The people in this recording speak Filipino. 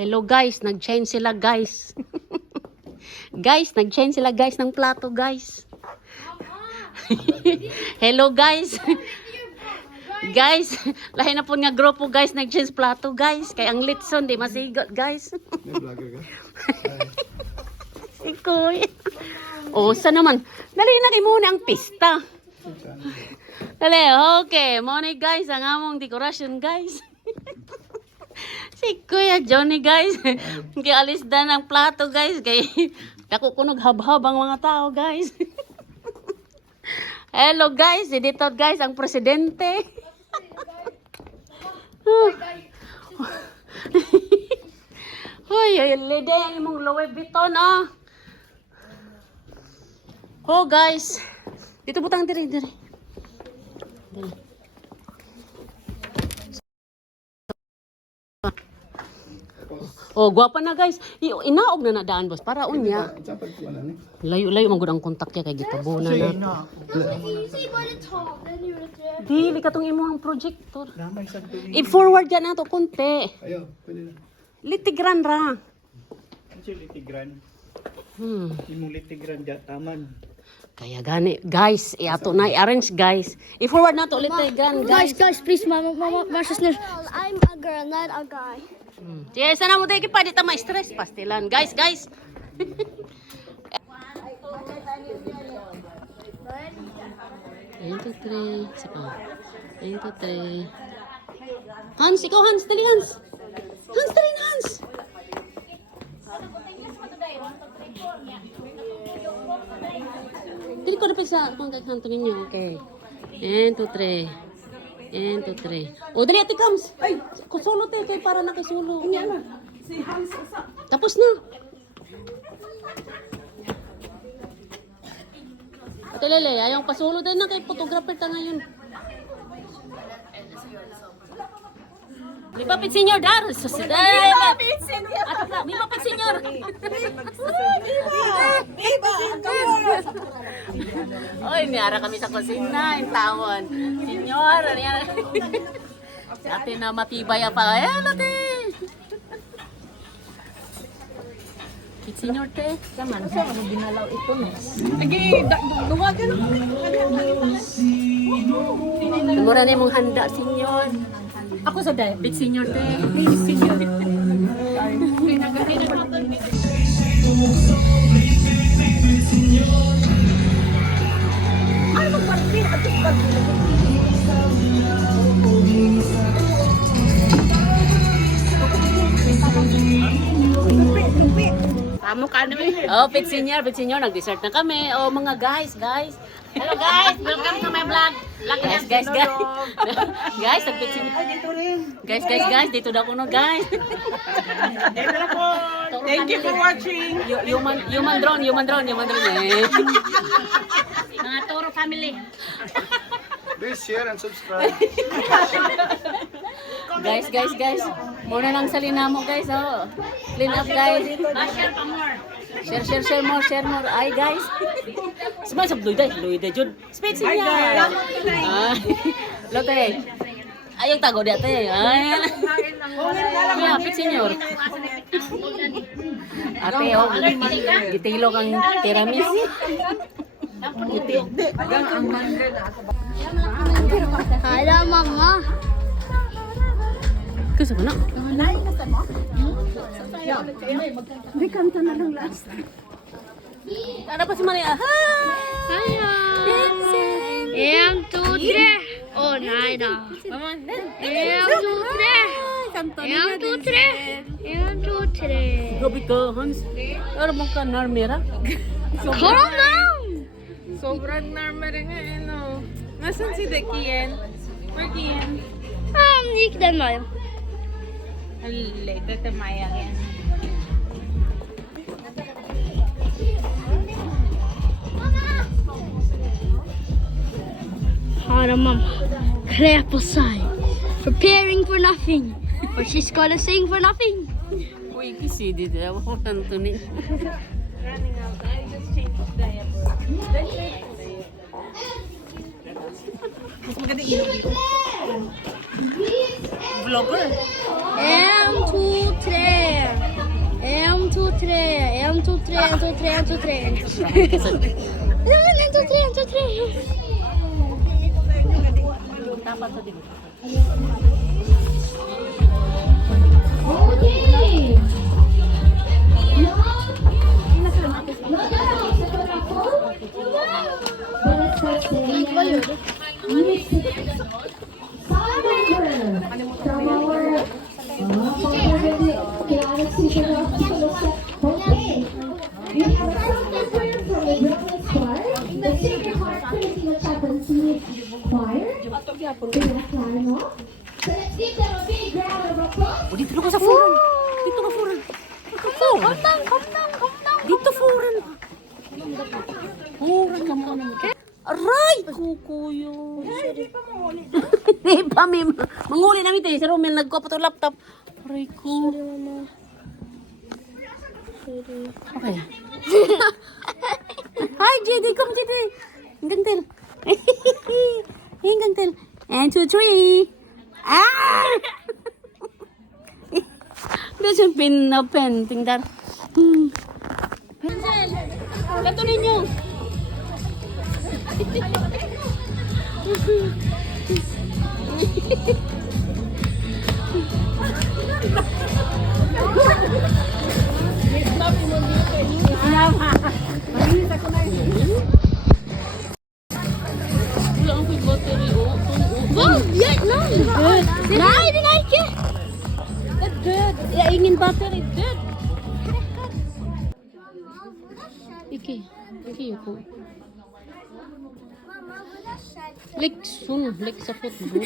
Hello guys, nag-change sila guys. Guys, nag-change sila guys ng plato guys. Hello guys. Guys, lahi na po nga grupo guys, nag-change plato guys. Kay ang litson, di masigot guys. Ikoy. O, sa naman. Dali na kayo muna ang pista. Dali, okay. Muna guys, ang among dekorasyon guys. Si Kuya Johnny guys. Kaya alis na ng plato guys. Kaya nakukunog hab-hab ang mga tao guys. Hello guys, dito guys ang presidente. Hoy, lede ang imong Louis Vuitton ah. Oh guys. Dito butang diri. Diri. Oh, gwapa na guys. Inaog na nadaan boss para unya. Layo-layo man gud ang kontak niya kay gitabunan na. Dili katong imong projector. I-forward yan nato konti. Ayo, pwede na. Litigran ra. Litigran. Imong litigran dyan, taman. Kaya gani, guys, iato na i-arrange guys. I-forward nato litigran guys. Guys, please, mama, sister. I'm a girl, not a guy. Yes, sana mo tayo pa, di ta ma-stress. Pastilan. Guys. 1, 2, 3. Saka. 1, 2, 3. Hans, ikaw Hans, dali Hans. Hans, dali na Hans. Dili ko na pa sa kung kagantungin niyo. Okay. 1, 2, 3. 1, 2, 3. O, dali, ati comes. Ay, kusulo tayo kayo para nakisulo. Si Hans. Tapos na. Ate Lele, ayong pasulo din na kay photographer ta ngayon. Lipapit senyor dar. Lipapit senyor. Lipapit senyor. Viva. Oy, niara kami sa kusina, in tawon. Senyor, ano yan? Ate na matibay pa. Ayan, ate. Kit senyor, te. Kaman, saan mo binalaw ito? Lagi, duwagan. Mura na mong handa, senyor. Ako sa day. Bit senyor, te. Senyor. Amo ka na oh, Pit Senior, nag-dessert na kami. Oh, mga guys. Hello guys, welcome to my vlog. Guys. Guys, ang Pit Senior. Dito rin. Guys, dito daw kuno, guys. Dito na po. Thank you for watching. Human drone. Mga Toro family. Please share and subscribe. Guys. Muna lang sa linamo guys, oh. Clean up guys. Share pa more. Share more. Ay guys. Smile sa Luida Jud. Speech niya. Lote. Ayong tago dito eh. Ay. Yeah, Pit Senior. Ate, oh. Gitilog ang tiramis. Hello, mama. Kasi ko na. May kanta na lang last. Ada pa si Maria. Hi! Em, 2, 3. Oh, nej då. Em, 2, 3. Gabi ka, Hans. Ano mong ka, Narmera? Hold on! Sobrang normal nga eh, no. Nasaan si Kian? Where Kian? Gick den med. Later to Maya yan. Har mamma. Klä på sig. Preparing for nothing. For she's gonna sing for nothing. Uy, kisi dito. Ako tanto ni. Running out. I just changed diaper. Mas maganda ilaw dito. Vlogger. En, to, tre. En, to, tre. En, to, tre. En, to, tre. En, to, tre. Ja, men en, to, tre. En, to, tre. Tapat sa dito. Dito ka sa furan. Dito ka furan. Calm down, calm down, calm down. Dito furan. Furan ka mo. Aray! Kukuyo. Hindi pa manguli. Hindi pa, may manguli namin tayo. Si Romel nagkuha pa ito laptop. Aray ko. Okay. Hi, JD. Come, JD. Hanggang tel. Hanggang tel. And 2, 3. Ah! Doon yung pin na pen. Tingnan. Kato ninyo. Wala ang quick battery. Wow, yeah, no. Good. No, I didn't like it. That's good. Yeah, ingin battery. Good. Iki ako. Like, sun. Like sa football.